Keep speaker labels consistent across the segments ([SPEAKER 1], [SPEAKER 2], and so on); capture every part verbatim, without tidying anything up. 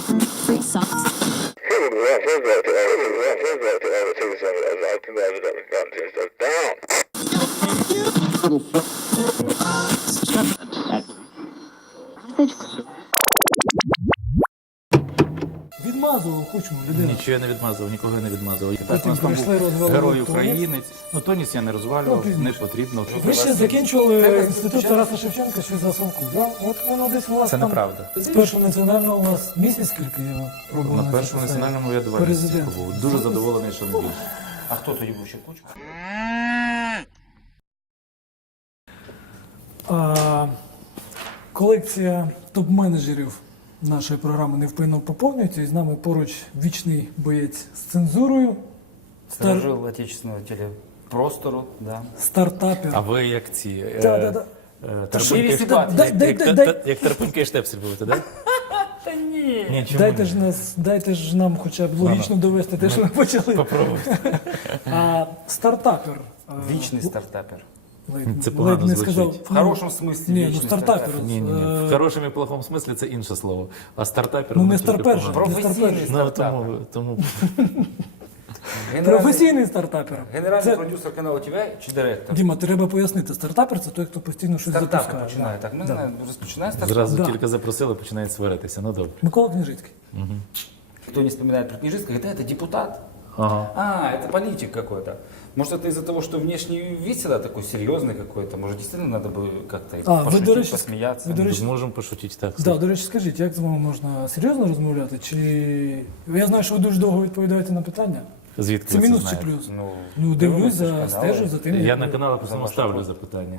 [SPEAKER 1] Free socks.
[SPEAKER 2] Відмазував Кучму людину.
[SPEAKER 3] Нічого я не відмазував, нікого я не відмазував. Так,
[SPEAKER 2] Потім
[SPEAKER 3] у нас там
[SPEAKER 2] прийшли,
[SPEAKER 3] був
[SPEAKER 2] розвалили
[SPEAKER 3] герой
[SPEAKER 2] Тоніс.
[SPEAKER 3] українець. Ну, Тоніс я не розвалював,
[SPEAKER 2] Ну,
[SPEAKER 3] не
[SPEAKER 2] пізніше.
[SPEAKER 3] потрібно.
[SPEAKER 2] Ви ще закінчували інститут Тараса Шевченка ще за Совку, да? От воно десь у вас
[SPEAKER 3] Це
[SPEAKER 2] там...
[SPEAKER 3] неправда.
[SPEAKER 2] З першого національного у вас місяць скільки його пробували?
[SPEAKER 3] На першому національному я два місяці
[SPEAKER 2] Президент.
[SPEAKER 3] побув. Дуже задоволений, що не більше.
[SPEAKER 4] А хто тоді був ще Кучма?
[SPEAKER 2] А, колекція топ-менеджерів нашої програми невпинно поповнюється, і з нами поруч вічний боєць з цензурою, стар...
[SPEAKER 4] Старожил отечественного телепростору, да.
[SPEAKER 2] стартапер.
[SPEAKER 3] А ви як ці... е,
[SPEAKER 2] Да, да, да.
[SPEAKER 3] е,
[SPEAKER 2] Та
[SPEAKER 3] Тарпунька і
[SPEAKER 2] що,
[SPEAKER 3] Штепсель?
[SPEAKER 2] дай-
[SPEAKER 3] Як-
[SPEAKER 2] дай-
[SPEAKER 3] як
[SPEAKER 2] дай-
[SPEAKER 3] та-
[SPEAKER 2] дай-
[SPEAKER 3] та- Як Тарпунька і Штепсель будете, так?
[SPEAKER 4] Та ні.
[SPEAKER 3] Ні, чому
[SPEAKER 2] Дайте
[SPEAKER 3] ні?
[SPEAKER 2] ж, нас, дайте ж нам хоча б логічно довести те, що ми почали.
[SPEAKER 3] Попробуйте.
[SPEAKER 2] А стартапер. а,
[SPEAKER 4] Вічний стартапер.
[SPEAKER 2] ледь-
[SPEAKER 3] Це погано
[SPEAKER 2] ледь не
[SPEAKER 3] звучить.
[SPEAKER 2] сказав.
[SPEAKER 4] В хорошому смислі
[SPEAKER 2] Ні, ну
[SPEAKER 4] вічний
[SPEAKER 2] стартапер.
[SPEAKER 3] Ні, ні, ні.
[SPEAKER 2] Е,
[SPEAKER 3] В хорошому і плохому смислі це інше слово. А стартапер...
[SPEAKER 2] Ну,
[SPEAKER 3] воно
[SPEAKER 2] не
[SPEAKER 3] тільки
[SPEAKER 2] старпер же.
[SPEAKER 3] погано.
[SPEAKER 4] Професійний
[SPEAKER 3] Ну,
[SPEAKER 4] стартапер.
[SPEAKER 3] тому, тому
[SPEAKER 4] Генеральний,
[SPEAKER 2] Професійний стартапер.
[SPEAKER 4] генеральний
[SPEAKER 2] Це,
[SPEAKER 4] продюсер каналу ТВ чи директор?
[SPEAKER 2] Діма, треба пояснити. Стартапер це той, хто постійно щось
[SPEAKER 4] Стартапер
[SPEAKER 2] запускає.
[SPEAKER 4] починає.
[SPEAKER 2] Да.
[SPEAKER 4] Так, ми
[SPEAKER 2] Да.
[SPEAKER 4] да. розпочинаємо стартап.
[SPEAKER 3] зразу
[SPEAKER 2] Да.
[SPEAKER 3] тільки запросили, починають сваритися. Ну, добре.
[SPEAKER 2] Микола Княжицький.
[SPEAKER 4] Кто не вспоминает про Княжицкого, это, это депутат.
[SPEAKER 3] Ага.
[SPEAKER 4] А, это политик какой-то. Может, это из-за того, что внешний вид всегда такой серьезный какой-то. Может, действительно надо бы как-то
[SPEAKER 2] А, ви,
[SPEAKER 4] пошутить,
[SPEAKER 2] до речі,
[SPEAKER 4] посмеяться.
[SPEAKER 2] ви, до речі,
[SPEAKER 3] Можемо пошутити так.
[SPEAKER 2] да, до речі, скажіть, як з вами можна серйозно розмовляти? Чи я знаю, що ви дуже довго відповідаєте на питання?
[SPEAKER 3] Звідки
[SPEAKER 2] Це
[SPEAKER 3] ви
[SPEAKER 2] мінус чи
[SPEAKER 3] знаєте?
[SPEAKER 2] плюс?
[SPEAKER 4] Ну,
[SPEAKER 2] Ну, дивлюсь,
[SPEAKER 4] дивимося ж
[SPEAKER 2] за,
[SPEAKER 4] канали.
[SPEAKER 2] стежу за тим.
[SPEAKER 3] Я
[SPEAKER 2] як
[SPEAKER 3] на
[SPEAKER 2] ви-
[SPEAKER 3] каналі просто
[SPEAKER 4] ваш
[SPEAKER 3] ставлю
[SPEAKER 4] пост.
[SPEAKER 3] запитання,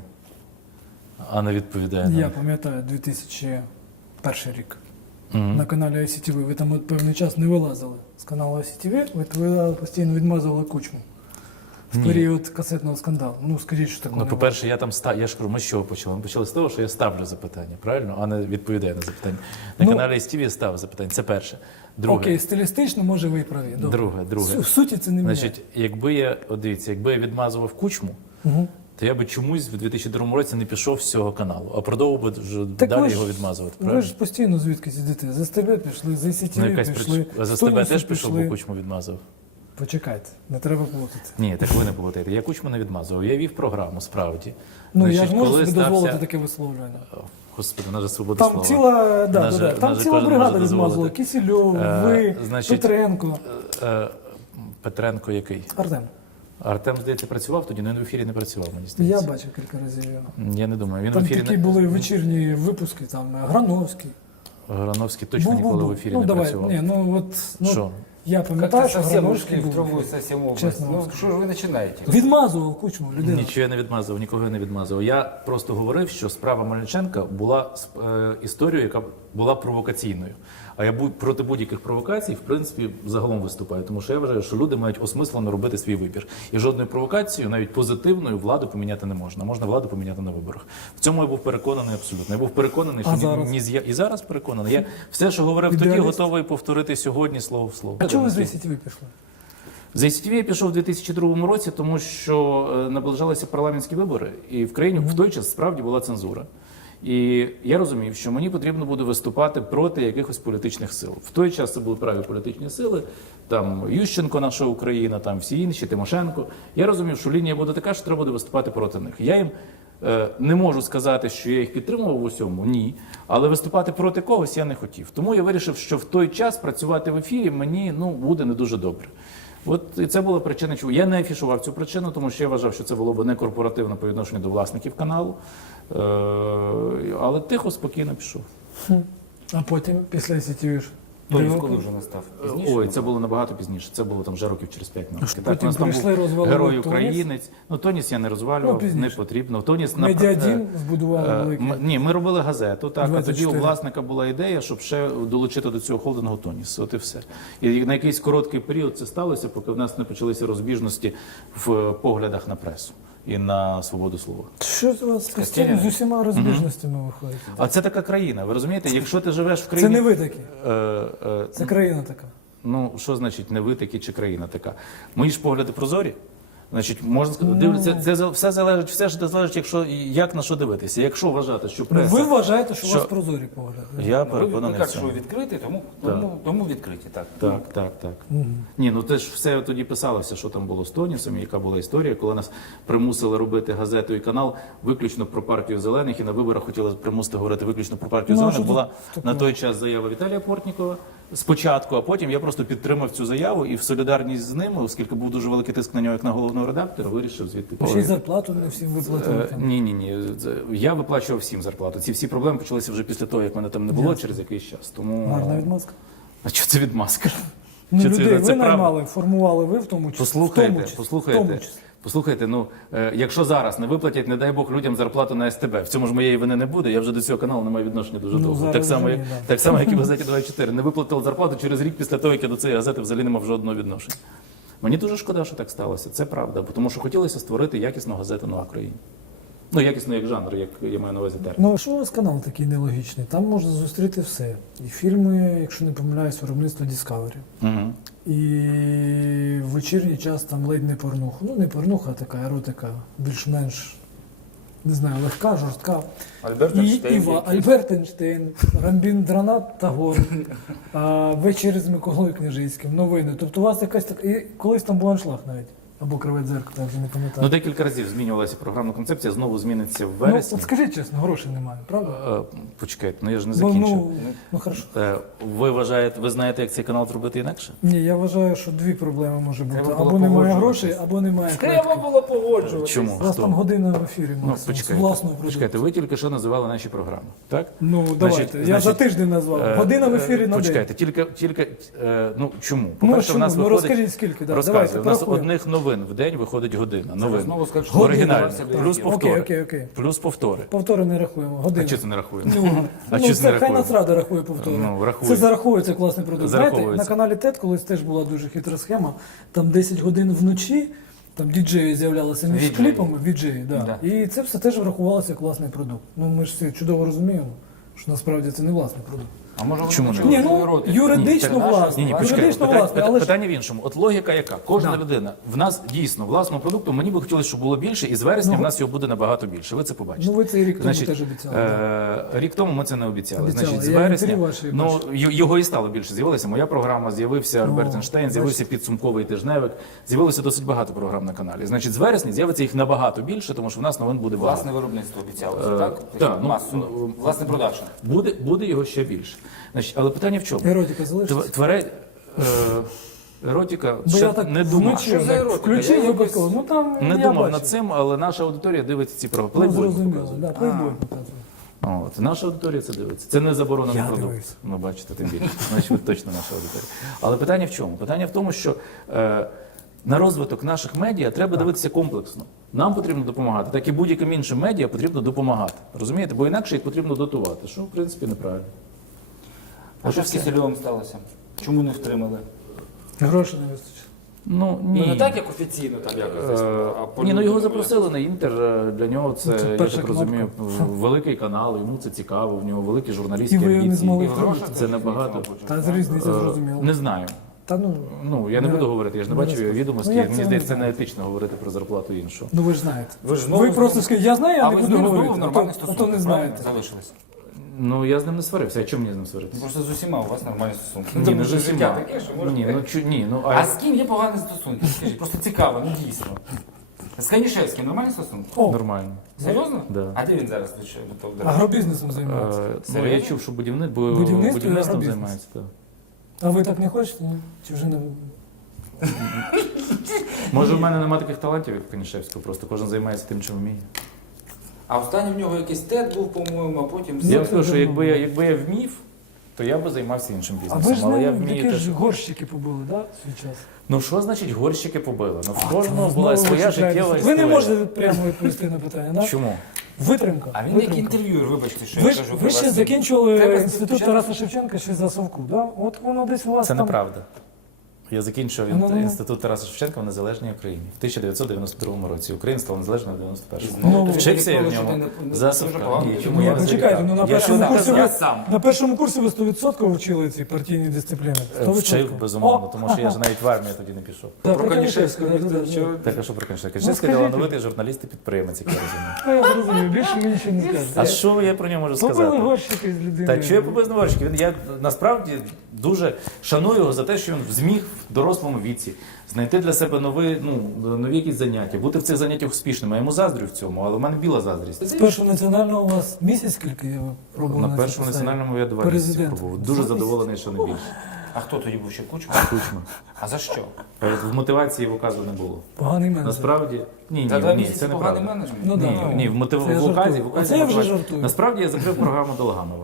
[SPEAKER 3] а не відповідаю. на
[SPEAKER 2] Я
[SPEAKER 3] них.
[SPEAKER 2] пам'ятаю дві тисячі перший рік.
[SPEAKER 3] Мгм.
[SPEAKER 2] На каналі ай сі ті ви. Ви там от певний час не вилазили з каналу ай сі ті ви, ви відповідали, постійно відмазували Кучму. В
[SPEAKER 3] Ні.
[SPEAKER 2] період касетного скандалу. Ну, скажіть, що такого
[SPEAKER 3] Ну,
[SPEAKER 2] не
[SPEAKER 3] по-перше, я там ста... я ж кажу, ми з чого почали? Ми почали з того, що я ставлю запитання, правильно? А не відповідаю на запитання. На
[SPEAKER 2] Ну,
[SPEAKER 3] каналі ес ті ві я ставив запитання. Це перше.
[SPEAKER 2] було?
[SPEAKER 3] Друге.
[SPEAKER 2] Окей, стилістично, може, ви і праві. Добре.
[SPEAKER 3] Друге, друге.
[SPEAKER 2] Су- В суті це не міняє.
[SPEAKER 3] Значить, якби я, от дивіться, якби я відмазував Кучму,
[SPEAKER 2] Угу.
[SPEAKER 3] то я би чомусь в дві тисячі другому році не пішов з цього каналу, а продовжував би вже
[SPEAKER 2] Так
[SPEAKER 3] далі
[SPEAKER 2] ви ж-
[SPEAKER 3] його відмазувати.
[SPEAKER 2] Ви
[SPEAKER 3] Правильно?
[SPEAKER 2] ж постійно звідки йдете? З ес те бе пішли, з ай сі ті
[SPEAKER 3] Ну,
[SPEAKER 2] ви
[SPEAKER 3] якась
[SPEAKER 2] пішли,
[SPEAKER 3] прич... А за
[SPEAKER 2] з
[SPEAKER 3] тебе
[SPEAKER 2] Тонісу
[SPEAKER 3] теж пішов, бо
[SPEAKER 2] пішли.
[SPEAKER 3] Кучму відмазав?
[SPEAKER 2] Почекайте, не треба плутати.
[SPEAKER 3] Ні, так ви не плутаєте. Я Кучму не відмазував. Я вів програму, справді.
[SPEAKER 2] Ну, я
[SPEAKER 3] Значить,
[SPEAKER 2] ж можу
[SPEAKER 3] коли
[SPEAKER 2] собі
[SPEAKER 3] стався-
[SPEAKER 2] дозволити таке висловлювання.
[SPEAKER 3] О, Господи, наша свобода
[SPEAKER 2] Там
[SPEAKER 3] слова.
[SPEAKER 2] ціла, да, да,
[SPEAKER 3] Наже-
[SPEAKER 2] да, там
[SPEAKER 3] наже
[SPEAKER 2] ціла
[SPEAKER 3] кожен
[SPEAKER 2] бригада
[SPEAKER 3] може
[SPEAKER 2] відмазувала.
[SPEAKER 3] дозволити.
[SPEAKER 2] Кисельов,
[SPEAKER 3] Е,
[SPEAKER 2] ви,
[SPEAKER 3] значить,
[SPEAKER 2] Петренко,
[SPEAKER 3] Е, е, Петренко який?
[SPEAKER 2] Артем.
[SPEAKER 3] Артем, здається, працював тоді, але він в ефірі не працював, мені
[SPEAKER 2] Я
[SPEAKER 3] здається.
[SPEAKER 2] бачив кілька разів його.
[SPEAKER 3] Я не думаю. Він в
[SPEAKER 2] Там
[SPEAKER 3] ефірі
[SPEAKER 2] такі
[SPEAKER 3] не...
[SPEAKER 2] були вечірні випуски, там Грановський.
[SPEAKER 3] Грановський точно
[SPEAKER 2] Був, був,
[SPEAKER 3] ніколи в
[SPEAKER 2] був.
[SPEAKER 3] ефірі
[SPEAKER 2] ну,
[SPEAKER 3] не
[SPEAKER 2] давай,
[SPEAKER 3] працював.
[SPEAKER 2] Ні, ну от ну,
[SPEAKER 3] Що?
[SPEAKER 2] я пам'ятаю,
[SPEAKER 4] Как-то
[SPEAKER 2] що
[SPEAKER 4] совсем
[SPEAKER 2] Грановський
[SPEAKER 4] ушли в
[SPEAKER 2] був.
[SPEAKER 4] другую совсем область.
[SPEAKER 2] Честно
[SPEAKER 4] Ну,
[SPEAKER 2] вам
[SPEAKER 4] что же вы начинаете?
[SPEAKER 2] Відмазував Кучму людину.
[SPEAKER 3] Нічого я не відмазував, нікого я не відмазував. Я просто говорив, що справа Мельниченка була е, історією, яка була провокаційною. А я будь- проти будь-яких провокацій, в принципі, загалом виступаю. Тому що я вважаю, що люди мають осмислено робити свій вибір. І жодною провокацією, навіть позитивною, владу поміняти не можна. Можна владу поміняти на виборах. В цьому я був переконаний абсолютно. Я був переконаний, що
[SPEAKER 2] А
[SPEAKER 3] ні,
[SPEAKER 2] зараз?
[SPEAKER 3] ні з я і зараз переконаний. Я все, що говорив тоді,
[SPEAKER 2] Ідеаліст?
[SPEAKER 3] готовий повторити сьогодні слово в слово.
[SPEAKER 2] А чого ви з ай сі ті ви пішли?
[SPEAKER 3] З ай сі ті ві я пішов у дві тисячі другому році, тому що е, наближалися парламентські вибори, і в країні в той час справді була цензура. І я розумів, що мені потрібно буде виступати проти якихось політичних сил. В той час це були праві політичні сили, там Ющенко, наша Україна, там всі інші, Тимошенко. Я розумів, що лінія буде така, що треба буде виступати проти них. Я їм е, не можу сказати, що я їх підтримував в усьому, ні. Але виступати проти когось я не хотів. Тому я вирішив, що в той час працювати в ефірі мені ну, буде не дуже добре. От і це була причина, чому я не афішував цю причину, тому що я вважав, що це було б не корпоративно по відношенню до власників каналу. Е, але тихо, спокійно пішов.
[SPEAKER 2] А потім, після ай сі ті ви ж?
[SPEAKER 4] Тоніс,
[SPEAKER 2] Дрівок?
[SPEAKER 4] коли вже настав?
[SPEAKER 3] Ой,
[SPEAKER 4] Пізніше?
[SPEAKER 3] це було набагато пізніше. Це було там вже років через п'ять років. Так,
[SPEAKER 2] потім
[SPEAKER 3] у нас там
[SPEAKER 2] прийшли,
[SPEAKER 3] був
[SPEAKER 2] розвалили
[SPEAKER 3] герой
[SPEAKER 2] Тоніс.
[SPEAKER 3] українець. Ну Тоніс я не розвалював,
[SPEAKER 2] Ну, пізніше.
[SPEAKER 3] не потрібно. Тоніс на
[SPEAKER 2] Медіа
[SPEAKER 3] е,
[SPEAKER 2] Дім збудували
[SPEAKER 3] е,
[SPEAKER 2] великий.
[SPEAKER 3] м- Ні, ми робили газету. Так, а
[SPEAKER 2] двадцять
[SPEAKER 3] тоді у
[SPEAKER 2] чотири.
[SPEAKER 3] власника була ідея, щоб ще долучити до цього холдингу Тоніс. От і все. І на якийсь короткий період це сталося, поки в нас не почалися розбіжності в поглядах на пресу і на свободу слова.
[SPEAKER 2] Що з вас постійно
[SPEAKER 4] Костянтин?
[SPEAKER 2] з усіма розбіжностями виходить?
[SPEAKER 3] А це така країна. Ви розумієте, якщо ти живеш в
[SPEAKER 2] Це
[SPEAKER 3] країні,
[SPEAKER 2] не ви такі,
[SPEAKER 3] Е, е,
[SPEAKER 2] це країна така.
[SPEAKER 3] Ну, що значить не ви такі чи країна така? Мої ж погляди прозорі. Значить, можна сказати, дивитися, це за- все залежить, все ж залежить, якщо як на що дивитися. Якщо вважати, що
[SPEAKER 2] Ну,
[SPEAKER 3] преса,
[SPEAKER 2] ви вважаєте, що у вас
[SPEAKER 3] що-
[SPEAKER 2] прозорі погляди?
[SPEAKER 3] я
[SPEAKER 4] Ну, ви, ви
[SPEAKER 3] переконаний в
[SPEAKER 4] кажете, що
[SPEAKER 3] цьому.
[SPEAKER 4] відкриті, тому, тому, тому відкриті, так.
[SPEAKER 3] Так, так, так. Ні, ну те ж все тоді писалося, що там було з Тонісом, і яка була історія, коли нас примусили робити газету і канал виключно про партію зелених, і на виборах хотіли примусити говорити виключно про партію
[SPEAKER 2] Ну, а
[SPEAKER 3] зелених.
[SPEAKER 2] що
[SPEAKER 3] Була
[SPEAKER 2] тут
[SPEAKER 3] на
[SPEAKER 2] такого?
[SPEAKER 3] той час заява Віталія Портнікова спочатку, а потім я просто підтримав цю заяву і в солідарність з ними, оскільки був дуже великий тиск на нього як на головного редактора, вирішив звідти.
[SPEAKER 2] Ще й зарплату не всім виплатили.
[SPEAKER 3] Е,
[SPEAKER 2] там.
[SPEAKER 3] Ні, ні, ні. Я виплачував всім зарплату. Ці всі проблеми почалися вже після того, як мене там не було
[SPEAKER 2] Ясно.
[SPEAKER 3] через якийсь час. Тому
[SPEAKER 2] Гарна відмазка.
[SPEAKER 3] а що це відмазка?
[SPEAKER 2] Ну,
[SPEAKER 3] Що
[SPEAKER 2] людей
[SPEAKER 3] це,
[SPEAKER 2] ви
[SPEAKER 3] це правда?
[SPEAKER 2] наймали, формували ви в тому числі. в
[SPEAKER 3] Послухайте,
[SPEAKER 2] тому числі, в
[SPEAKER 3] послухайте,
[SPEAKER 2] тому числі.
[SPEAKER 3] послухайте. Ну е, якщо зараз не виплатять, не дай Бог людям зарплату на СТБ, в цьому ж моєї вини не буде. Я вже до цього каналу не маю відношення дуже
[SPEAKER 2] Ну,
[SPEAKER 3] довго.
[SPEAKER 2] зараз
[SPEAKER 3] Так само,
[SPEAKER 2] вже
[SPEAKER 3] як
[SPEAKER 2] ні, да.
[SPEAKER 3] так само, як і в газеті двадцять чотири. Не виплатили зарплату через рік після того, як я до цієї газети взагалі не мав жодного відношення. Мені дуже шкода, що так сталося. Це правда, бо тому що хотілося створити якісну газету на Україні. Ну якісно як жанр, як я маю на увазі термін.
[SPEAKER 2] Ну, а що у вас канал такий нелогічний? Там можна зустріти все. І фільми, якщо не помиляюсь, виробництво Discovery.
[SPEAKER 3] Угу.
[SPEAKER 2] І в вечірній час там ледь не порнуха. Ну, не порнуха, а така еротика, більш-менш, не знаю, легка, жорстка.
[SPEAKER 4] Альберт
[SPEAKER 2] І
[SPEAKER 4] Ейнштейн,
[SPEAKER 2] Іва,
[SPEAKER 4] який-
[SPEAKER 2] Альберт Ейнштейн, Рамбін Дранат Тагор, а, вечір з Миколою Княжицьким, новини. Тобто у вас якась така. І колись там був аншлаг навіть. Або криве дзеркало, я вже не пам'ятаю.
[SPEAKER 3] Ну декілька разів змінювалася програмна концепція, знову зміниться в
[SPEAKER 2] Ну,
[SPEAKER 3] вересні.
[SPEAKER 2] от скажіть чесно, грошей немає, правда?
[SPEAKER 3] Е, Почекайте, ну я ж не
[SPEAKER 2] Бо,
[SPEAKER 3] закінчив.
[SPEAKER 2] ну, ну хорошо.
[SPEAKER 3] Е, Ви вважаєте, ви знаєте, як цей канал зробити інакше?
[SPEAKER 2] Ні, я вважаю, що дві проблеми може бути.
[SPEAKER 4] Треба було
[SPEAKER 2] Або немає
[SPEAKER 4] погоджуватись.
[SPEAKER 2] грошей, або немає
[SPEAKER 4] Треба
[SPEAKER 2] клетки.
[SPEAKER 4] було погоджуватися.
[SPEAKER 3] Чому?
[SPEAKER 2] У вас
[SPEAKER 3] Хто?
[SPEAKER 2] там година в ефірі,
[SPEAKER 3] Ну,
[SPEAKER 2] максимум, з
[SPEAKER 3] почекайте,
[SPEAKER 2] власного продукту.
[SPEAKER 3] почекайте, ви тільки що називали наші програми, так?
[SPEAKER 2] Ну, давайте. Я за тиждень назвав.
[SPEAKER 3] е,
[SPEAKER 2] Година в
[SPEAKER 3] е,
[SPEAKER 2] ефірі на день.
[SPEAKER 3] Почекайте, тільки, тільки е, ну чому?
[SPEAKER 2] Ну,
[SPEAKER 3] По-перше,
[SPEAKER 2] чому?
[SPEAKER 3] в нас
[SPEAKER 2] Ну,
[SPEAKER 3] виходить,
[SPEAKER 2] розкажіть, скільки, да.
[SPEAKER 3] розказую,
[SPEAKER 2] Давайте,
[SPEAKER 3] у нас
[SPEAKER 2] порахуємо.
[SPEAKER 3] одних новин в день виходить година, новин.
[SPEAKER 4] Знову скажу, що
[SPEAKER 3] В оригіналі,
[SPEAKER 4] година.
[SPEAKER 3] плюс
[SPEAKER 2] Окей,
[SPEAKER 3] повтори,
[SPEAKER 2] окей, окей.
[SPEAKER 3] плюс повтори.
[SPEAKER 2] Повтори не рахуємо.
[SPEAKER 3] А
[SPEAKER 2] Година.
[SPEAKER 3] чого це не рахуємо?
[SPEAKER 2] Ну,
[SPEAKER 3] А
[SPEAKER 2] ну
[SPEAKER 3] чого це
[SPEAKER 2] це
[SPEAKER 3] не
[SPEAKER 2] хай
[SPEAKER 3] рахуємо?
[SPEAKER 2] Нацрада рахує повтори.
[SPEAKER 3] Ну, рахує.
[SPEAKER 2] Це зараховується класний продукт. Знаєте,
[SPEAKER 3] Зараховується.
[SPEAKER 2] на каналі ТЕД колись теж була дуже хитра схема. Там десять годин вночі, там діджеї з'являлися між
[SPEAKER 4] Віджеї.
[SPEAKER 2] кліпами, віджеї, да.
[SPEAKER 4] Да.
[SPEAKER 2] І це все теж врахувалося як класний продукт. Ну ми ж всі чудово розуміємо, що насправді це не власний продукт.
[SPEAKER 4] А може ви
[SPEAKER 3] Чому не?
[SPEAKER 4] почули
[SPEAKER 2] Ні, ну
[SPEAKER 4] еротику?
[SPEAKER 2] юридично
[SPEAKER 3] Ні,
[SPEAKER 4] так,
[SPEAKER 2] власний.
[SPEAKER 3] Ні, ні,
[SPEAKER 4] Юридично
[SPEAKER 3] почекайте,
[SPEAKER 2] Юридично
[SPEAKER 3] питання,
[SPEAKER 2] власний, але ж
[SPEAKER 3] питання в іншому. От логіка яка? Кожна
[SPEAKER 2] Да.
[SPEAKER 3] людина. В нас дійсно власного продукту, мені би хотілося, щоб було більше, і з вересня
[SPEAKER 2] Ну,
[SPEAKER 3] в нас його буде набагато більше. Ви це побачите.
[SPEAKER 2] ну ви цей рік тому
[SPEAKER 3] Значить,
[SPEAKER 2] теж обіцяли.
[SPEAKER 3] Е, рік тому ми це не обіцяли.
[SPEAKER 2] Обіцяли.
[SPEAKER 3] Значить, з
[SPEAKER 2] Я
[SPEAKER 3] вересня
[SPEAKER 2] інтерв'ю ваші
[SPEAKER 3] ну,
[SPEAKER 2] бачив.
[SPEAKER 3] й- його і стало більше. З'явилася моя програма, з'явився Альберт
[SPEAKER 2] О,
[SPEAKER 3] Ейнштейн, з'явився підсумковий тижневик. З'явилося досить багато програм на каналі. Значить, з вересня з'явиться їх набагато більше, тому що в нас новин буде багато.
[SPEAKER 4] Власне виробництво обіцялося,
[SPEAKER 3] Е,
[SPEAKER 4] так?
[SPEAKER 3] так, ну,
[SPEAKER 4] Масово.
[SPEAKER 3] ну,
[SPEAKER 4] Власне продакшн.
[SPEAKER 3] Буде, буде його ще більше. Значить, але питання в чому?
[SPEAKER 2] Еротика залишиться.
[SPEAKER 3] Тв- Тваре, е, еротика,
[SPEAKER 2] Бо
[SPEAKER 3] ще
[SPEAKER 2] я так
[SPEAKER 3] не думав.
[SPEAKER 2] вночі
[SPEAKER 4] Що за
[SPEAKER 2] так
[SPEAKER 4] еротика?
[SPEAKER 2] включив
[SPEAKER 4] Я якось
[SPEAKER 2] випадково. Ну там
[SPEAKER 3] Не
[SPEAKER 2] я
[SPEAKER 3] думав
[SPEAKER 2] бачив.
[SPEAKER 3] над цим, але наша аудиторія дивиться ці програми.
[SPEAKER 2] Ну,
[SPEAKER 3] Плейбой
[SPEAKER 2] зрозуміло,
[SPEAKER 3] показує.
[SPEAKER 2] да, плейбой показує.
[SPEAKER 3] От, наша аудиторія це дивиться. Це не заборонений
[SPEAKER 2] Я
[SPEAKER 3] продукт.
[SPEAKER 2] дивився.
[SPEAKER 3] Ну, бачите, тим більше. Значить, ви точно наша аудиторія. Але питання в чому? Питання в тому, що е, на розвиток наших медіа треба дивитися комплексно. Нам потрібно допомагати, так і будь-яким іншим медіа потрібно допомагати. Розумієте? Бо інакше їх потрібно дотувати, що в принципі неправильно.
[SPEAKER 4] А що з Кисельовим сталося? Чому не втримали?
[SPEAKER 2] Грошей не вистачить.
[SPEAKER 3] Ну, ні.
[SPEAKER 4] Ну не так, як офіційно там якось. десь,
[SPEAKER 3] Е,
[SPEAKER 4] а по
[SPEAKER 3] Ні, ну його
[SPEAKER 4] людям,
[SPEAKER 3] запросили на інтер. е, Для нього це,
[SPEAKER 2] Ну, це
[SPEAKER 3] я
[SPEAKER 2] перша
[SPEAKER 3] так
[SPEAKER 2] кнопка.
[SPEAKER 3] розумію, великий канал, йому це цікаво, в нього великі журналістські
[SPEAKER 2] І ви його не
[SPEAKER 3] амбіції.
[SPEAKER 2] змогли
[SPEAKER 4] І в грошах
[SPEAKER 2] втримати.
[SPEAKER 3] Це
[SPEAKER 4] теж
[SPEAKER 3] набагато.
[SPEAKER 4] різниця,
[SPEAKER 2] Та з
[SPEAKER 3] Е,
[SPEAKER 2] різниця зрозуміло.
[SPEAKER 3] Не знаю.
[SPEAKER 2] Та ну,
[SPEAKER 3] Ну, я не
[SPEAKER 2] Не-
[SPEAKER 3] буду говорити, я ж не
[SPEAKER 2] не
[SPEAKER 3] бачив його
[SPEAKER 2] розкажу.
[SPEAKER 3] відомості.
[SPEAKER 2] Ну, як
[SPEAKER 3] Мені
[SPEAKER 2] це
[SPEAKER 3] здається, це
[SPEAKER 2] не
[SPEAKER 3] не етично говорити про зарплату іншого.
[SPEAKER 2] ну ви ж знаєте.
[SPEAKER 4] Ви ж знову
[SPEAKER 2] ви
[SPEAKER 4] з
[SPEAKER 2] просто
[SPEAKER 4] ним-
[SPEAKER 2] скажіть, я знаю, я
[SPEAKER 4] А
[SPEAKER 2] не
[SPEAKER 4] ви з
[SPEAKER 2] буду
[SPEAKER 4] ним
[SPEAKER 2] говорити.
[SPEAKER 4] знову в
[SPEAKER 2] А
[SPEAKER 4] нормальних
[SPEAKER 2] то, а то
[SPEAKER 4] стосунках
[SPEAKER 2] не
[SPEAKER 4] правильно,
[SPEAKER 2] знаєте.
[SPEAKER 4] залишились?
[SPEAKER 3] Ну, я з ним не сварився. А чому мені з ним сваритися?
[SPEAKER 4] Просто з усіма у вас нормальні стосунки.
[SPEAKER 3] Ні,
[SPEAKER 4] Там
[SPEAKER 3] не
[SPEAKER 4] же
[SPEAKER 3] з усіма.
[SPEAKER 4] життя таке, що можна-
[SPEAKER 3] Ні, ну, чу, ні, ну,
[SPEAKER 4] А
[SPEAKER 3] а,
[SPEAKER 4] з ким є погані стосунки? Скажіть, просто цікаво, ну дійсно. З Канішевським нормальні стосунки?
[SPEAKER 2] О,
[SPEAKER 3] нормально.
[SPEAKER 4] Серйозно?
[SPEAKER 3] Да.
[SPEAKER 4] А де він зараз лише?
[SPEAKER 2] агробізнесом займається.
[SPEAKER 3] Е, ну,
[SPEAKER 4] Серйозно?
[SPEAKER 3] я чув, що будівни... бу-
[SPEAKER 2] Будівництво і
[SPEAKER 3] будівництвом
[SPEAKER 2] агробізнес.
[SPEAKER 3] займається. Так.
[SPEAKER 2] А ви так не хочете? Ні? Чи вже не
[SPEAKER 3] Може, в мене немає таких талантів, як в Канішевського, просто кожен займається тим, чим вміє.
[SPEAKER 4] А останній в нього якийсь тед був, по-моєму, а потім...
[SPEAKER 3] Я
[SPEAKER 2] Ну,
[SPEAKER 3] скажу,
[SPEAKER 2] це
[SPEAKER 3] що якби я,
[SPEAKER 2] давно.
[SPEAKER 3] якби я вмів, то я би займався іншим
[SPEAKER 2] А
[SPEAKER 3] бізнесом.
[SPEAKER 2] ви ж
[SPEAKER 3] Але я
[SPEAKER 2] не
[SPEAKER 3] вмію
[SPEAKER 2] такі
[SPEAKER 3] теж.
[SPEAKER 2] ж горщики побили, да, в свій час?
[SPEAKER 3] Ну що значить горщики побили? Ну в кожного
[SPEAKER 2] Знову
[SPEAKER 3] була
[SPEAKER 2] ви
[SPEAKER 3] своя
[SPEAKER 2] чіпляєтеся.
[SPEAKER 3] життєва
[SPEAKER 2] Ви
[SPEAKER 3] історія.
[SPEAKER 2] не можете прямо відповісти на питання, да?
[SPEAKER 3] Чому?
[SPEAKER 2] Витримка.
[SPEAKER 4] А він як
[SPEAKER 2] витримка.
[SPEAKER 4] інтерв'юер, вибачте, що
[SPEAKER 2] Ви,
[SPEAKER 4] я
[SPEAKER 2] ж,
[SPEAKER 4] кажу.
[SPEAKER 2] ви
[SPEAKER 4] про
[SPEAKER 2] ще
[SPEAKER 4] вас.
[SPEAKER 2] закінчували
[SPEAKER 4] Треба
[SPEAKER 2] інститут
[SPEAKER 4] спочатку-
[SPEAKER 2] Тараса Шевченка ще за Совку, да? От воно десь у вас
[SPEAKER 3] Це
[SPEAKER 2] там...
[SPEAKER 3] неправда. Я закінчив
[SPEAKER 2] Ну, ну, ну.
[SPEAKER 3] інститут Тараса Шевченка в Незалежній Україні в тисяча дев'ятсот дев'яносто другому році. Україна стала незалежною в дев'яносто першому.
[SPEAKER 2] Ну,
[SPEAKER 3] Вчився я в
[SPEAKER 4] що ти
[SPEAKER 3] ньому
[SPEAKER 4] не-
[SPEAKER 3] за
[SPEAKER 4] не-
[SPEAKER 3] Савка.
[SPEAKER 4] дуже погано.
[SPEAKER 3] Ні,
[SPEAKER 4] Чому
[SPEAKER 2] Ні,
[SPEAKER 4] я
[SPEAKER 2] почекайте, ну на
[SPEAKER 3] Я
[SPEAKER 2] першому
[SPEAKER 3] сам-
[SPEAKER 2] курсі
[SPEAKER 4] я
[SPEAKER 2] ви,
[SPEAKER 4] сам.
[SPEAKER 2] на першому курсі ви сто відсотків вчили ці партійні дисципліни. сто відсотків.
[SPEAKER 3] Вчив, безумовно,
[SPEAKER 2] О,
[SPEAKER 3] тому що я ж навіть в армію тоді не пішов.
[SPEAKER 2] Да,
[SPEAKER 4] Про Конішевського
[SPEAKER 2] да, да,
[SPEAKER 4] ніхто
[SPEAKER 2] да.
[SPEAKER 4] нічого.
[SPEAKER 3] Так, а що про Конішевського?
[SPEAKER 2] Ну,
[SPEAKER 3] Конішевський
[SPEAKER 2] скажіть.
[SPEAKER 3] талановитий журналіст і підприємець, як я розумію.
[SPEAKER 2] Ну, я зрозумів, більше ви нічого не скажете.
[SPEAKER 3] А що я про нього можу
[SPEAKER 2] Побили
[SPEAKER 3] сказати?
[SPEAKER 2] горщики з людини.
[SPEAKER 3] Та що я побив Новорочки? Він я насправді дуже шаную його за те, що він зміг в дорослому віці знайти для себе нові, ну, нові якісь заняття, бути в цих заняттях успішним. Я йому заздрю в цьому, але в мене біла заздрість.
[SPEAKER 2] З першого національного у вас місяць скільки я пробував
[SPEAKER 3] На
[SPEAKER 2] цій
[SPEAKER 3] першому
[SPEAKER 2] посаді?
[SPEAKER 3] національному я два місяці
[SPEAKER 2] Президент.
[SPEAKER 3] пробував. Дуже задоволений, що не більше.
[SPEAKER 4] А хто тоді був ще Кучма?
[SPEAKER 3] Кучма.
[SPEAKER 4] А за що?
[SPEAKER 3] А от в мотивації в указу не було.
[SPEAKER 2] Поганий менеджер.
[SPEAKER 3] Насправді, ні,
[SPEAKER 4] За два
[SPEAKER 3] ні, ні,
[SPEAKER 4] місяці
[SPEAKER 3] це
[SPEAKER 4] поганий
[SPEAKER 3] неправда.
[SPEAKER 4] менеджмент?
[SPEAKER 2] Ну,
[SPEAKER 3] Ні,
[SPEAKER 2] да.
[SPEAKER 3] ні, в мотив
[SPEAKER 2] Це я
[SPEAKER 3] в указі,
[SPEAKER 2] жартую.
[SPEAKER 3] в указі
[SPEAKER 2] Оце я вже
[SPEAKER 3] мотивація.
[SPEAKER 2] жартую.
[SPEAKER 3] Насправді я закрив програму Долганова.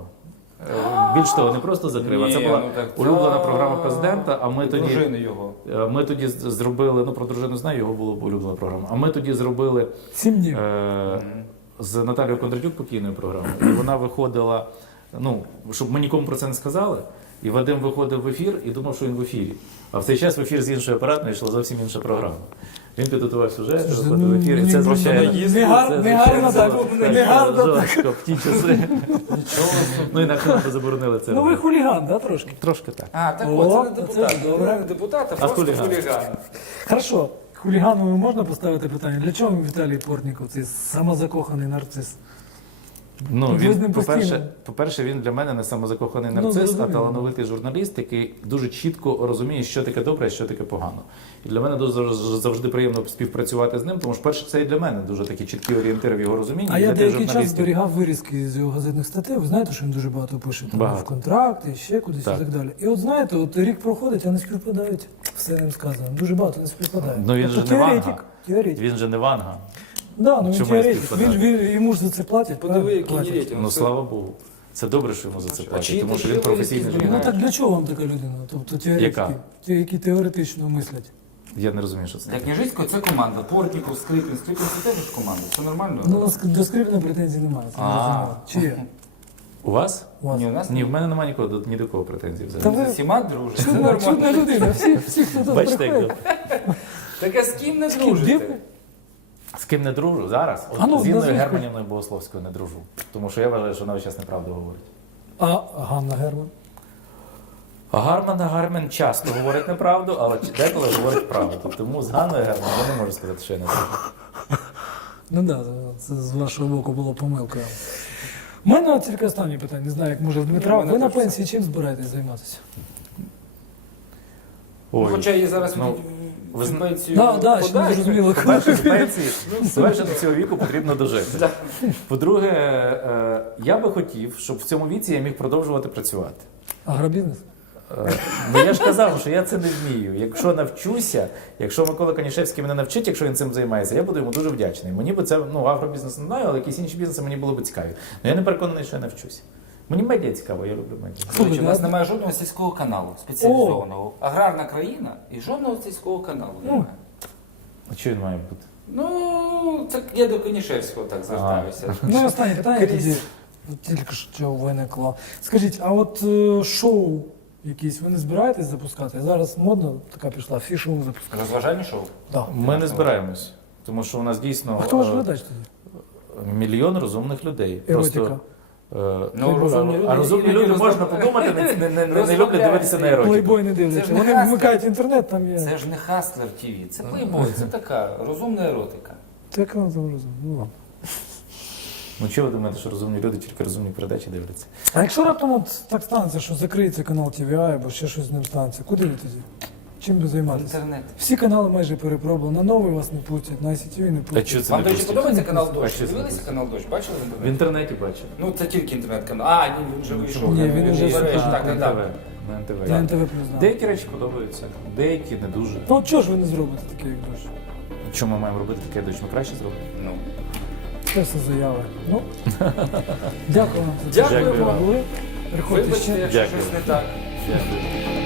[SPEAKER 3] Е, Більш того, не просто закрив, а це
[SPEAKER 4] Ні,
[SPEAKER 3] була
[SPEAKER 4] ну так,
[SPEAKER 3] улюблена
[SPEAKER 4] та-
[SPEAKER 3] програма президента. А ми тоді
[SPEAKER 4] Дружини його.
[SPEAKER 3] е, ми тоді з- зробили. Ну про дружину знаю, його була улюблена програма. А ми тоді зробили
[SPEAKER 2] Сім днів.
[SPEAKER 3] е, з Наталією Кондратюк покійною програмою. І вона виходила. Ну щоб ми нікому про це не сказали. І Вадим виходив в ефір і думав, що він в ефірі. А в цей час в ефір з іншої апаратної йшла зовсім інша програма. Він підготував сюжет,
[SPEAKER 2] Слушайте,
[SPEAKER 3] виходив в ефір, і
[SPEAKER 2] ну,
[SPEAKER 3] це
[SPEAKER 2] ні,
[SPEAKER 3] звичайно.
[SPEAKER 2] просто не гар-
[SPEAKER 3] це,
[SPEAKER 2] не гарно
[SPEAKER 3] звичайно,
[SPEAKER 2] так,
[SPEAKER 3] було
[SPEAKER 2] не гарно так.
[SPEAKER 3] жорстко в ті часи. Ну інакше нам би заборонили це.
[SPEAKER 2] Ну ви
[SPEAKER 3] робити.
[SPEAKER 2] хуліган, да, трошки?
[SPEAKER 3] Трошки так.
[SPEAKER 4] А, так
[SPEAKER 2] О,
[SPEAKER 4] от, це не
[SPEAKER 2] це
[SPEAKER 4] депутат.
[SPEAKER 2] добре.
[SPEAKER 4] Це не депутат, а
[SPEAKER 3] А
[SPEAKER 4] просто
[SPEAKER 3] хуліган.
[SPEAKER 4] хуліган.
[SPEAKER 2] Хорошо. Хуліганові можна поставити питання? Для чого Віталій Портніков, цей самозакоханий нарцис?
[SPEAKER 3] Ну,
[SPEAKER 2] Ви з
[SPEAKER 3] він,
[SPEAKER 2] ним
[SPEAKER 3] по-перше,
[SPEAKER 2] постійно.
[SPEAKER 3] по-перше, він для мене не самозакоханий
[SPEAKER 2] Ну,
[SPEAKER 3] нарцис, а
[SPEAKER 2] зрозуміло.
[SPEAKER 3] талановитий журналіст, який дуже чітко розуміє, що таке добре, а що таке погано. І для мене дуже завжди приємно співпрацювати з ним, тому що перше, це і для мене дуже такі чіткі орієнтири в його розумінні.
[SPEAKER 2] А
[SPEAKER 3] і
[SPEAKER 2] я
[SPEAKER 3] для тих
[SPEAKER 2] деякий час
[SPEAKER 3] журналістів.
[SPEAKER 2] зберігав вирізки з його газетних статей. Ви знаєте, що він дуже багато пише там,
[SPEAKER 3] Багато.
[SPEAKER 2] в контракти, ще кудись
[SPEAKER 3] Так.
[SPEAKER 2] і так далі. І от знаєте, от рік проходить, а не співпадають. Все ним сказано. Дуже багато не співпадає.
[SPEAKER 3] Ну, він
[SPEAKER 2] Тобто
[SPEAKER 3] же не
[SPEAKER 2] теоретик.
[SPEAKER 3] Ванга.
[SPEAKER 2] Теоретик.
[SPEAKER 3] Він же не Ванга.
[SPEAKER 2] Да, ну він
[SPEAKER 3] Чому я
[SPEAKER 2] теоретик.
[SPEAKER 3] співпадаю?
[SPEAKER 2] Він, він, йому ж за це платять.
[SPEAKER 4] Подиви,
[SPEAKER 2] правильно?
[SPEAKER 4] який
[SPEAKER 2] Платять.
[SPEAKER 4] рейтинг.
[SPEAKER 3] Ну слава Богу. Це добре, що йому за це
[SPEAKER 4] А
[SPEAKER 3] платять,
[SPEAKER 4] чиї
[SPEAKER 3] тому
[SPEAKER 4] ти
[SPEAKER 3] що він
[SPEAKER 4] ж
[SPEAKER 3] професійний
[SPEAKER 4] вирізки
[SPEAKER 2] Ну
[SPEAKER 3] журналіст.
[SPEAKER 2] так для чого вам така людина? Тобто теоретики,
[SPEAKER 3] Яка?
[SPEAKER 2] ті, які теоретично мислять.
[SPEAKER 3] Я не розумію, що це.
[SPEAKER 4] Для Княжицького це команда. Портніков, Скрипін. Скрипін це теж команда. Все нормально?
[SPEAKER 2] Ну, у нас до Скрипіна претензій немає. Це
[SPEAKER 3] А.
[SPEAKER 2] зрозуміло. Чи є?
[SPEAKER 3] У вас?
[SPEAKER 2] У вас?
[SPEAKER 4] Ні, у нас
[SPEAKER 3] Ні, в мене немає нікого до- ні до кого претензій
[SPEAKER 2] Та
[SPEAKER 3] взагалі.
[SPEAKER 2] ви-
[SPEAKER 4] Це всіма дружить. Це
[SPEAKER 2] Чудна,
[SPEAKER 4] нормально.
[SPEAKER 2] чудна людина. Всі, всі, хто тут
[SPEAKER 3] Бачите, як
[SPEAKER 2] приходить.
[SPEAKER 3] добре.
[SPEAKER 4] Так а з ким не
[SPEAKER 2] Ким?
[SPEAKER 4] дружите?
[SPEAKER 2] Де?
[SPEAKER 3] З ким не дружу зараз? От
[SPEAKER 2] А ну,
[SPEAKER 3] з Інною
[SPEAKER 2] назвіть
[SPEAKER 3] Германівною Богословською не дружу. Тому що я вважаю, що вона весь час неправду говорить.
[SPEAKER 2] А Ганна Герман?
[SPEAKER 3] А Гарман Гармен часто говорить неправду, але деколи говорить правду. Тому з Ганною Герман я не можу сказати, що я не дружу.
[SPEAKER 2] Ну так, да, це з вашого боку було помилкою. У мене от тільки останнє питання, не знаю, як може в Дмитра.
[SPEAKER 4] Ні, в мене
[SPEAKER 2] Ви на
[SPEAKER 4] теж
[SPEAKER 2] пенсії чим збираєтесь займатися?
[SPEAKER 4] Ну, Хоча її зараз
[SPEAKER 3] ну,
[SPEAKER 4] від-
[SPEAKER 3] ви
[SPEAKER 4] в
[SPEAKER 3] зна-
[SPEAKER 4] пенсію
[SPEAKER 2] Так, так, ще не
[SPEAKER 4] подають.
[SPEAKER 2] зрозуміло.
[SPEAKER 3] По-перше, до пенсії, по-перше, до цього віку потрібно дожити.
[SPEAKER 4] Да.
[SPEAKER 3] По-друге, е, я би хотів, щоб в цьому віці я міг продовжувати працювати.
[SPEAKER 2] Агробізнес?
[SPEAKER 3] Е, Ну я ж казав, що я це не вмію. Якщо навчуся, якщо Микола Канішевський мене навчить, якщо він цим займається, я буду йому дуже вдячний. Мені би це, ну, агробізнес не знаю, але якісь інші бізнеси мені було б цікаві. Ну я не переконаний, що я навчуся. Мені медіа цікаво, я люблю медіа.
[SPEAKER 4] До речі, у нас
[SPEAKER 2] а-
[SPEAKER 4] немає жодного сільського каналу спеціалізованого. Аграрна країна і жодного сільського каналу немає.
[SPEAKER 3] А що він має бути?
[SPEAKER 4] Ну, так я до Конішевського так звертаюся.
[SPEAKER 2] Ну, останнє питання
[SPEAKER 4] Крізь.
[SPEAKER 2] тоді. От Тільки що виникло. Скажіть, а от е, шоу якісь ви не збираєтесь запускати? Зараз модно така пішла, фішинг запускати.
[SPEAKER 4] Розважальні шоу?
[SPEAKER 2] Да.
[SPEAKER 3] Ми не збираємось, тому що у нас дійсно
[SPEAKER 2] А хто ваш
[SPEAKER 3] е,
[SPEAKER 2] глядач тоді?
[SPEAKER 3] мільйон розумних людей.
[SPEAKER 2] Еротика.
[SPEAKER 3] Просто, е,
[SPEAKER 4] Ну, розумні люди,
[SPEAKER 3] а розумні
[SPEAKER 4] іноді
[SPEAKER 3] люди
[SPEAKER 4] розмов-
[SPEAKER 3] можна подумати, не, не, не, не, люблять
[SPEAKER 4] розмовляють.
[SPEAKER 3] дивитися на еротику.
[SPEAKER 2] Плейбой не
[SPEAKER 4] Це
[SPEAKER 2] дивляться.
[SPEAKER 4] ж не
[SPEAKER 2] Вони
[SPEAKER 4] хасло.
[SPEAKER 2] вмикають інтернет, там є.
[SPEAKER 4] Це ж не Хаслер ТВ, це плейбой, це така розумна еротика.
[SPEAKER 2] Так, ну, там розумію. Ну, ладно.
[SPEAKER 3] Ну чого ви думаєте, що розумні люди тільки розумні передачі дивляться?
[SPEAKER 2] А якщо раптом от так станеться, що закриється канал Ті Ві Ай або ще щось з ним станеться, куди ви тоді? Чим ви займаєтеся?
[SPEAKER 4] Інтернет.
[SPEAKER 2] Всі канали майже перепробували, на новий вас не пустять, на Ай Сі Ті Ві не
[SPEAKER 3] А
[SPEAKER 2] пустять.
[SPEAKER 3] що це
[SPEAKER 4] Вам,
[SPEAKER 3] не
[SPEAKER 4] до речі,
[SPEAKER 3] пустять?
[SPEAKER 4] подобається канал
[SPEAKER 3] А
[SPEAKER 4] Дощ?
[SPEAKER 3] що це
[SPEAKER 4] Дивилися
[SPEAKER 3] не
[SPEAKER 4] канал Дощ? Бачили в
[SPEAKER 3] В
[SPEAKER 4] інтернеті?
[SPEAKER 3] інтернеті бачив.
[SPEAKER 4] Ну, це тільки інтернет-канал. А, ні, він вже вийшов.
[SPEAKER 2] Ні, він вже
[SPEAKER 4] Береш,
[SPEAKER 2] вийшов.
[SPEAKER 4] так,
[SPEAKER 3] на
[SPEAKER 4] так,
[SPEAKER 3] ен те ве.
[SPEAKER 4] так.
[SPEAKER 3] На ен те ве.
[SPEAKER 2] На Ен Те Ве плюс знав.
[SPEAKER 3] Деякі речі подобаються, деякі не дуже.
[SPEAKER 2] Ну от чого ж ви не зробите таке, як дощ?
[SPEAKER 3] Що ми маємо робити таке, дощ ми краще зробимо?
[SPEAKER 4] Ну.
[SPEAKER 2] Це все заяви. Ну, дякую вам.
[SPEAKER 4] Дякую
[SPEAKER 2] що ви
[SPEAKER 3] вам.
[SPEAKER 2] були. Приходьте
[SPEAKER 4] Вибачте,
[SPEAKER 2] ще.
[SPEAKER 4] якщо
[SPEAKER 3] Дякую.
[SPEAKER 4] щось не так.
[SPEAKER 3] Дякую.